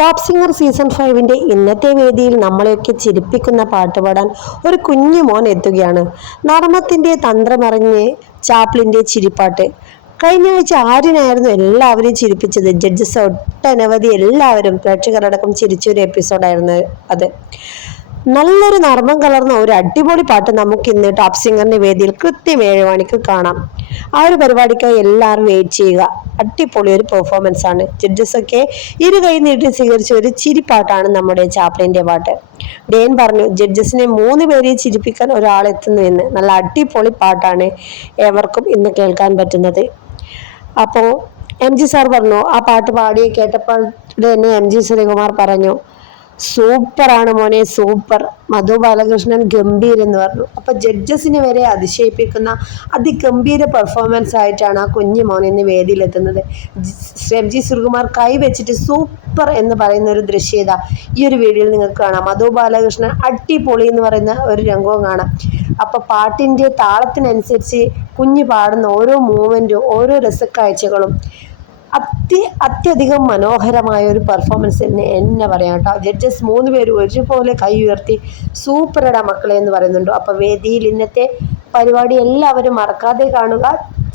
Top singer season ഫൈവിന്റെ ഇന്നത്തെ വേദിയിൽ നമ്മളെയൊക്കെ ചിരിപ്പിക്കുന്ന പാട്ട് പാടാൻ ഒരു കുഞ്ഞു മോൻ എത്തുകയാണ്. നർമ്മത്തിന്റെ തന്ത്രമറിഞ്ഞ് ചാപ്ലിന്റെ ചിരിപ്പാട്ട്. കഴിഞ്ഞ ആഴ്ച ആര്യനായിരുന്നു എല്ലാവരെയും ചിരിപ്പിച്ചത്. ജഡ്ജസ് ഒട്ടനവധി എല്ലാവരും പ്രേക്ഷകരടക്കം ചിരിച്ചൊരു എപ്പിസോഡായിരുന്നു അത്. നല്ലൊരു നർമ്മം കലർന്ന ഒരു അടിപൊളി പാട്ട് നമുക്ക് ഇന്ന് ടോപ്പ് സിംഗറിന്റെ വേദിയിൽ കൃത്യം ഏഴ് മണിക്ക് കാണാം. ആ ഒരു പരിപാടിക്കായി എല്ലാവരും വെയിറ്റ് ചെയ്യുക. അടിപൊളി ഒരു പെർഫോമൻസ് ആണ്. ജഡ്ജസ് ഒക്കെ ഇരു കൈ നീട്ടി സ്വീകരിച്ച ഒരു ചിരിപ്പാട്ടാണ് നമ്മുടെ ചാപ്ലിന്റെ പാട്ട്. ഡേൻ പറഞ്ഞു ജഡ്ജസിനെ മൂന്ന് പേരെ ചിരിപ്പിക്കാൻ ഒരാൾ എത്തുന്നു എന്ന്. നല്ല അടിപൊളി പാട്ടാണ് ഏവർക്കും ഇന്ന് കേൾക്കാൻ പറ്റുന്നത്. അപ്പോൾ എം ജി സാർ പറഞ്ഞു ആ പാട്ട് പാടി കേട്ടപ്പോൾ തന്നെ എം ജി ശ്രീകുമാർ പറഞ്ഞു സൂപ്പറാണ് മോനെ സൂപ്പർ. മധു ബാലകൃഷ്ണൻ ഗംഭീർ എന്ന് പറഞ്ഞു. അപ്പൊ ജഡ്ജസിനെ വരെ അതിശയിപ്പിക്കുന്ന അതിഗംഭീര പെർഫോമൻസ് ആയിട്ടാണ് ആ കുഞ്ഞു മോൻ ഇന്ന് വേദിയിലെത്തുന്നത്. ശ്രംജി ജി ശ്രീകുമാർ കൈ വെച്ചിട്ട് സൂപ്പർ എന്ന് പറയുന്ന ഒരു ദൃശ്യത ഈ ഒരു വീഡിയോയിൽ നിങ്ങൾക്ക് കാണാം. മധു ബാലകൃഷ്ണൻ അടിപൊളി എന്ന് പറയുന്ന ഒരു രംഗവും കാണാം. അപ്പൊ പാട്ടിന്റെ താളത്തിനനുസരിച്ച് കുഞ്ഞു പാടുന്ന ഓരോ മൂവ്മെന്റും ഓരോ രസക്കാഴ്ചകളും അത്യ അത്യധികം മനോഹരമായ ഒരു പെർഫോമൻസ് തന്നെ എന്നെ പറയാം കേട്ടോ. ജഡ്ജസ് മൂന്ന് പേരും ഒരുപോലെ കൈ ഉയർത്തി സൂപ്പറടാ മക്കളെ എന്ന് പറയുന്നുണ്ട്. അപ്പോൾ വേദിയിൽ ഇന്നത്തെ പരിപാടി എല്ലാവരും മറക്കാതെ കാണുക.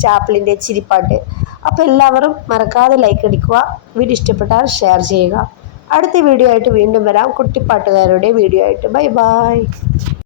ചാപ്പിളിന്റെ ചിരിപ്പാട്ട്. അപ്പോൾ എല്ലാവരും മറക്കാതെ ലൈക്ക് അടിക്കുക. വീഡിയോ ഇഷ്ടപ്പെട്ടാൽ ഷെയർ ചെയ്യുക. അടുത്ത വീഡിയോ ആയിട്ട് വീണ്ടും വരാം. കുട്ടിപ്പാട്ടുകാരുടെ വീഡിയോ ആയിട്ട്. Bye bye